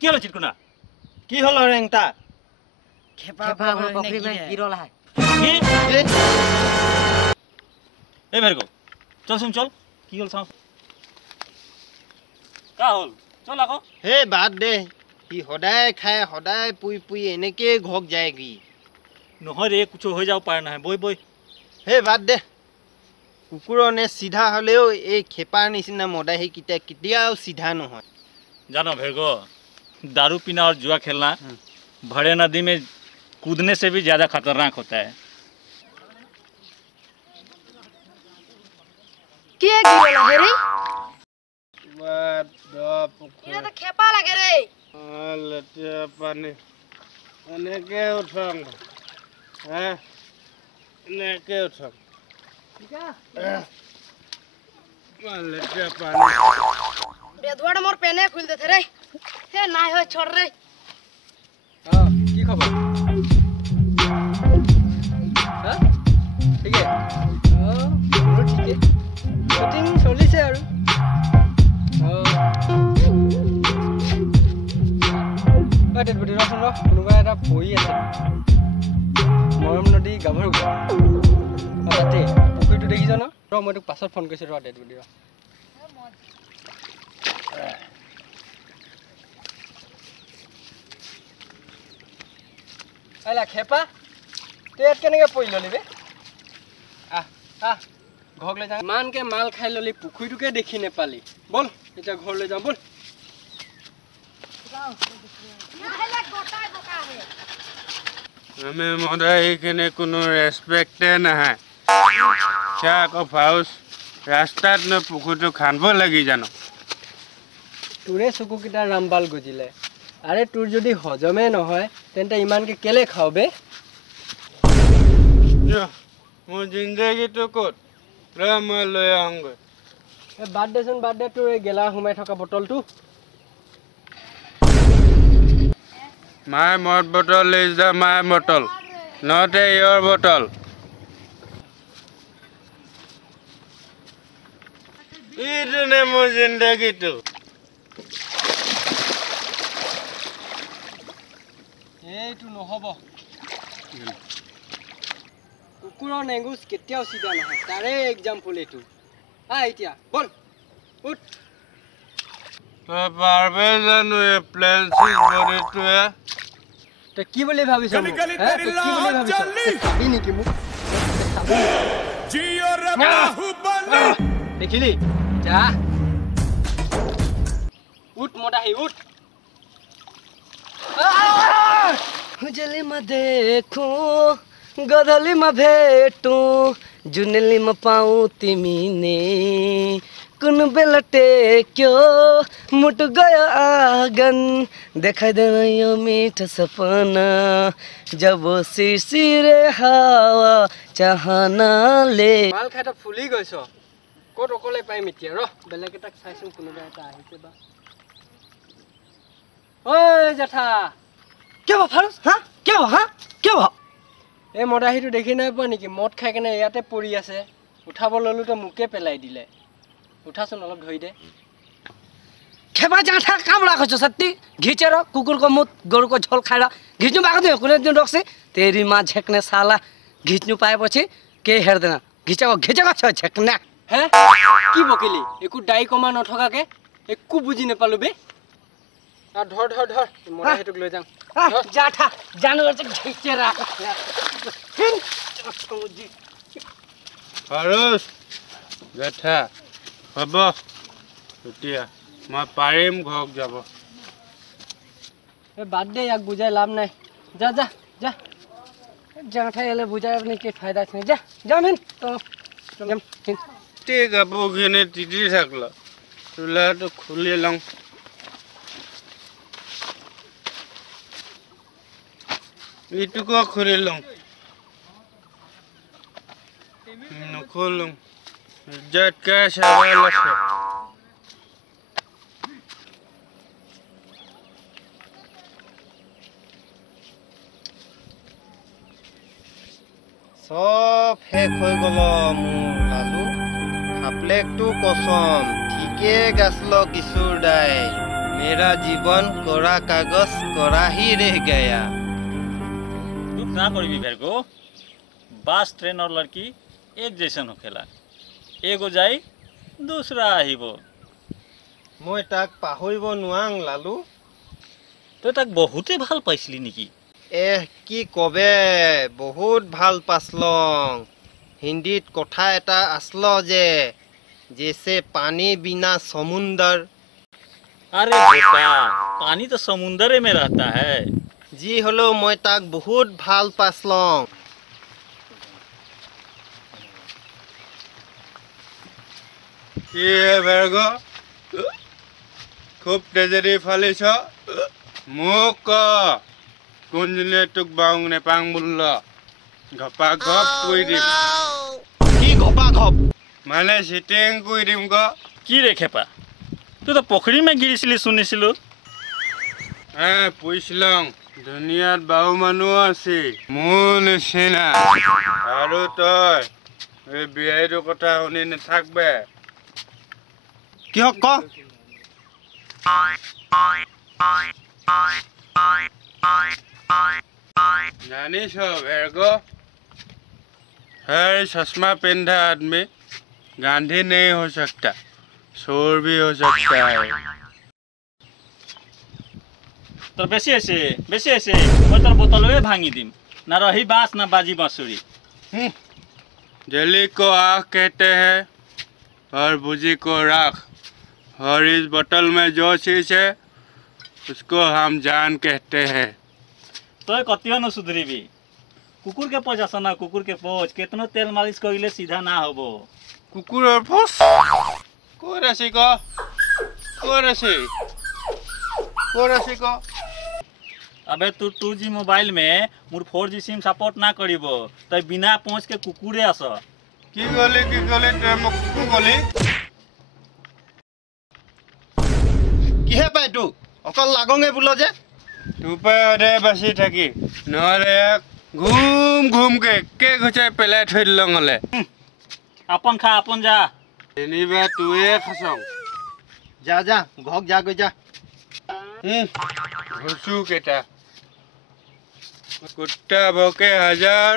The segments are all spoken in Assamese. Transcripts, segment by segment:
কি হলো চিটকুনা কি হলো রেংটা খেপা বকরি মে গিরল है কি এই ভার্গব চল শুন চল কি হল সাও কা হল চল আকো হে বাদ দে হি সদায় খায় সদায় পুই পুই এনেকে ঘক যায়গি নহয় রে কিছু হয়ে যাও পারে না বই বই হে বাদ দে কুকুরনে সিধা হলেও এই খেপার নিচিনা মদাহি কেতিয়াও সিধা নহয় जानो भेगो दारू पीना और जुआ खेलना भरे नदी में कूदने से भी ज्यादा खतरनाक होता है के गिरला है रे बात इना तो खेपा लगे रे लटे पानी अनेके उठंग हैं अनेके उठंग लटे पानी बेदवाड़ मोर पेने खुल देथे रे हे नाय हो छोड़ रे हां की खबर हां ठीक है हां बोलो ठीक है शूटिंग चलिছে আৰু আৰে বডি ৰচন ৰ কোনোবা এটা পই আছে মৰম নদী গাভৰু তাতে পুখুৰীটো দেখিছ ন ৰ মই তোক পাছত ফোন কৰিছো ৰ ডেড বডি ৰ আলা খেপা তুই ইয়াত কেনেকে পৰি ললি বে ঘৰলৈ যা ইমানকে মাল খাই ললি পুখুৰীটোকে দেখি নেপালি বল এতিয়া ঘৰলৈ যাওঁ বল हमें मदाही के कोनो रेस्पेक्टे ना है क्या को फाउस रास्ता न पुखुतो खानबो लगी जानो তোৰে চকু কিটা ৰামবাল গজিলে আৰে তোৰ যদি হজমে নহয় তেন্তে ইমানকে কেলে খাও বে यो मो जिंदगी तो कोत राम लय आंगे এ বাৰ্থডে তোৰ এই গেলা সোমাই থকা বটলটো My mud bottle is the my bottle, not your bottle. इतने मो जिंदगी तो এইটো নহব কুকুৰৰ নেগুস কেতিয়াও সিধা নহয় তাৰে এক্সাম্পল এইটো এতিয়া বল উঠ पारबे जानो ये प्लान सिस बडे तो है তে কি বুলি ভাবিছ কি বুলি ভাবিছ খাবি নেকি মোক जियो रे बाहुबली দেখিলি যা উঠ মদাহি উঠ उजली में देखो गधली में भेटू जुनली में पाऊँ तिमीने कुन बेलटे क्यों मुट गया आंगन दिखाई देना यो मीठ सपना जब वो सिरसिरे हवा चाहना ले माल खाता फुली गइस कोट ओकले पाइ मिटिया र बेलेग एटाक चाइसु कोनोबा एटा आहिसे बा ओय जेठा क्या हुआ फारूस हाँ क्या हुआ ए मदाहीটো দেখি নাই পোৱা নেকি মদ খাই কেনে ইয়াতে পৰি আছে উঠাব ললো তো মুকে পেলাই দিলে উঠাচোন অলপ ধৰি দে खेपा जाठा कामड़ा खो सत्ती घिचेर कुकुर को मुत गोरु को झोल खाएर घिच्नु भएको थियो कुनै दिन रोक्से तेरी मां झेक्ने साला घिच्नु पाएपछि के हेर्दैन घिचेको छ झेक्ना हे की बकिली एकु डाई कमा नठकाके एकु बुझि नेपालु बे आ धर मोरा हेतुक লৈ जाऊ जाठा जानवर चाहिँ घिचेर फारूस जेठा हबो उटिया मैं पारिम घोक जाबो ए बाद दे याक बुझाय लाभ নাই जा जाठा एले बुझाय अपने के फायदा छै जा मेन तो जम ठीक है बुघिने तिती थाकला तुला तो खुले लंग इटुको खुले लंग न खोलूं जट का सवाल है सब फेक हो गलो लालू खापलेक तो कसम ठीके गासलो किशोर दाई मेरा जीवन कोरा कागज कोरा ही रह गया। दुख ना करी भेरगो, बस ट्रेन और लड़की एक जैसन होखेला, एगो जाई दूसरा आहिबो। मैं ताक पाहरिब नुआंग लालू। तो ताक बहुते ভাল पाइছিলি নেকি? কি কবে বহুত ভাল পাছলং। হিন্দীত কথা এটা আসল যে जैसे पानी बिना समुंदर। अरे बेटा, पानी तो समुंदर में रहता है। जी हलो मैं ताक बहुत ভাল पासलং। ये बेरगो खूब तेजरी फालिस मुक कुंजने तुक बांग ने पांग बुल्ला घपा घप कोई दिम की घपा घप माने सिटिंग कोई दिम को কি রে খেপা, তুই তো পুখুৰী में गिरिছিলি শুনিছিলো। পুইছলং দুনিয়াত বাহু মানুহ আছে মোৰ নিচিনা আৰু তই এই বিয়াইটো কথা শুনি নাথাকবে। কিয় ক जानिस भेरगो, हर चश्मा पहना आदमी गांधी नहीं हो सकता, चोर भी हो सकता है। তোর বেশি আছে মই তোর বোতলवे ভাঙি দিম, না রহি বাঁশ না বাজি बांसुरी। जली को आँख कहते हैं और बुझी को राख, और इस बोतल में जो चीज है उसको हम जान कहते हैं। तोय कतियो न सुधरिबी, कुकुर के पोछ आस ना, कुकुर के पोछ केतनो तेल मालिश कइले सीधा ना होबो। कुकुर और फुस को रसी को अबे तू 2G मोबाइल में मोर 4G सिम सपोर्ट ना करिबो, तय बिना पहुंच के कुकुरे आस। की गली ते मुक्कु गली কিহে পাই তু অকল লাগঙে বুলো যে तुपे बसी थकी নহলে घूम घूम के घुचाई पेलाई थई दिलंग हले अपन खा अपन जा। एनिबा तुए खसং যা যা ঘক যা গই যা। घुसू केटा कुत्ता भौके हजार,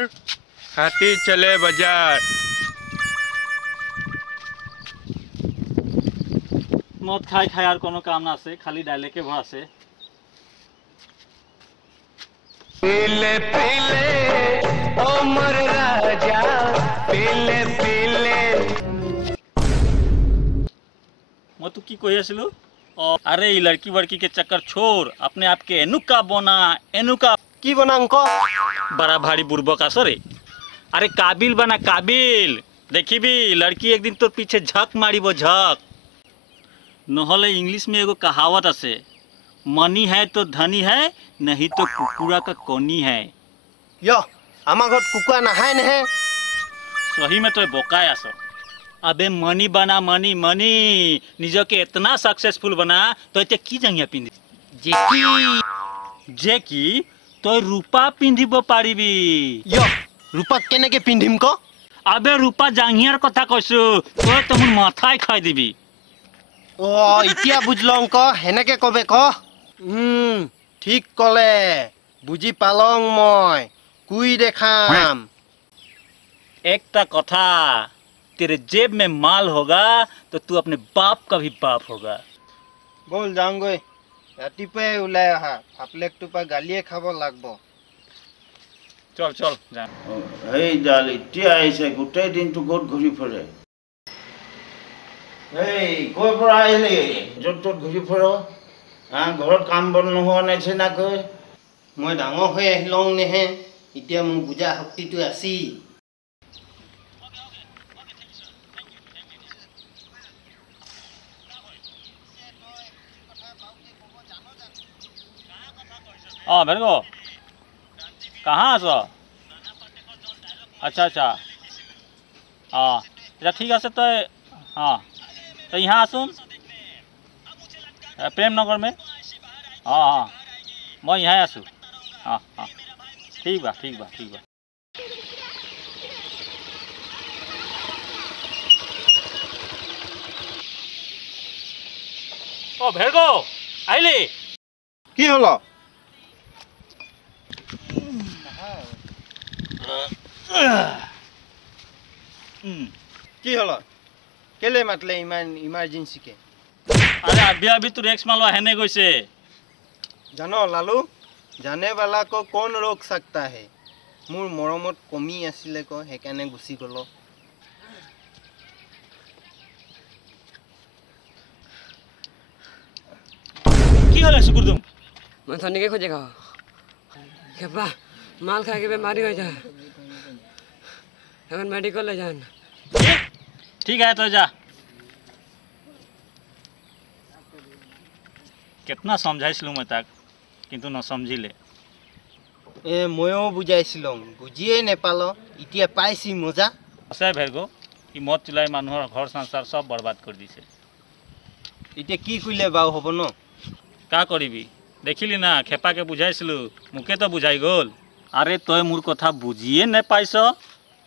हाथी चले बाजार। मद खाई और कोनो काम ना से, खाली डाले के भा से। पीले पीले ओ मोर राजा पीले पीले। मैं तू की कहि आसिलु? अरे ई लड़की वड़की के चक्कर छोड़, अपने आप के एनुका बना, एनुका की बनांग को बड़ा भारी बुर्बक आसरे। अरे काबिल बना काबिल, देखिबी लड़की एक दिन तोर पीछे झक मारिबो झक। নহলে इंग्लिश में एगो कहावत आसे, मनी है तो धनी है, नहीं तो कुकुरा का कोनी है। यो आमा घट कुकुआ नहाय नहे। सही में तो बोकाय आस। अबे मनी बना मनी मनी, निजो के इतना सक्सेसफुल बना तो एते की जंगिया पिंदी जे की तो रूपा पिंधिबो पारिबी। यो रूपा केने के पिंधिम को? अबे रूपा जांगियार कथा কৈছো, तो तुम माथाय खाई दिबी। ओ इतिया बुझलंग को हेनेके कबे को। ठीक कले बुझी पालंग मैं कुई देखाम। एकता कथा, तेरे जेब में माल होगा तो तू अपने बाप का भी बाप होगा। बोल जाऊंगे रातिपुवाई उलाई अहा, आपलेक टुपा गालिए खाब लागबो। चल चल जा। এই জাল এতিয়া আহিছে, গোটেই দিনটো ক'ত ঘূৰি ফুৰে? এই ক'ৰ পৰা আহিলি? য'ত ত'ত ঘূৰি ফুৰ, ঘৰত কাম বন নোহোৱা নিচিনাকৈ। मैं डाঙर হৈ আহিলং নেহে, এতিয়া মোৰ বুজা শক্তিটো আছি। भेरगो कहाँ आस? अच्छा अच्छा अच्छा ठीक है। तो हाँ तो यहाँ आसुन प्रेम नगर में। हाँ मैं यहाँ आसू। हाँ ठीक बा। ओ भेरगो আহিলি কি হল কি হল কেলে মাতলে ইমান ইমার্জেন্সিকে আরে আবি আবি তোৰ এক্স মালৱা হেনে গৈছে জানো লালু জানে वाला को कौन रोक सकता है মোৰ মৰমত কমি আছিলে ক হেকানে গুছি গল কি হলে সুকুরদুম मैं धनी के खोजेगा खेपा माल खा के बीमारी हो जाए मेडिकल ले जान ठीक है तो जा कितना समझाइছিলো मैं ताक किंतु न समझिले এ ময়ো বুজাইছিলো বুজিয়ে নেপাল এতিয়া পাইছি মজা আছে ভেরগো ই মদ চুলাই মানুহৰ ঘৰ সংসাৰ সব বৰবাদ কৰি দিছে এতিয়া কি কইলে বাও হব ন কা কৰিবি দেখিলি না খেপাকে বুঝাইছিলো মুকে তো বুঝাই গল আৰে তই মোৰ কথা বুজিয়ে নে পাইছ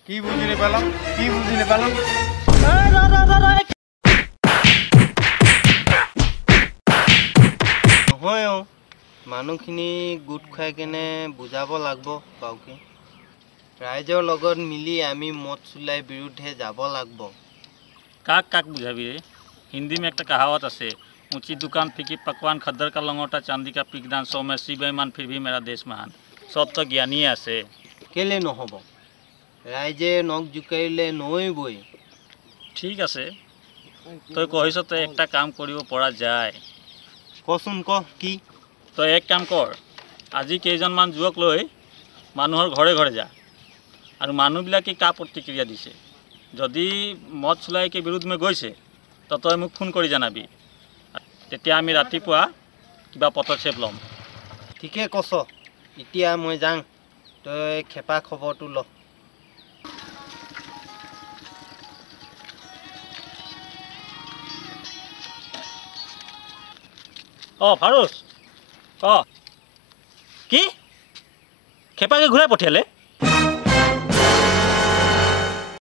কি বুজি নেপালাম কি বুজি নেপালাম নহয় মানুহখিনি গোট খুৱাই কেনে বুজাব লাগব বাউকে ৰাইজৰ লগত মিলি আমি মদ চুলাই বিৰুদ্ধে যাব লাগব काक काक बुझाबी रे हिंदी में एक कहावत আছে ऊंची दुकान फीकी पकवान खद्दर का लंगोटा चांदी का पिकदान 100 में 80 बेईमान फिर भी मेरा देश महान सब तो ज्ञानी আছে কেলে নহব ৰাইজে নখ জুকাইলে নইবই ঠিক আছে তই কহিছ তই একটা কাম কৰিব পৰা যায় কচোন ক কি তই এক কাম কৰ আজি কেইজনমান যুৱক লৈ মানুহৰ ঘৰে ঘৰে যা আৰু মানুহবিলাকে কা প্ৰতিক্ৰিয়া দিছে যদি মদ চুলাইকে বিৰুদ্ধ में গৈছে তো তই মোক ফোন কৰি জানাবি তেতিয়া আমি ৰাতিপুৱা কিবা পদক্ষেপ লম ঠিকে কছ এতিয়া মই যাং তই খেপা খবৰটো ল অ ফাৰুজ ক কি খেপাকে ঘূৰাই পঠিয়ালে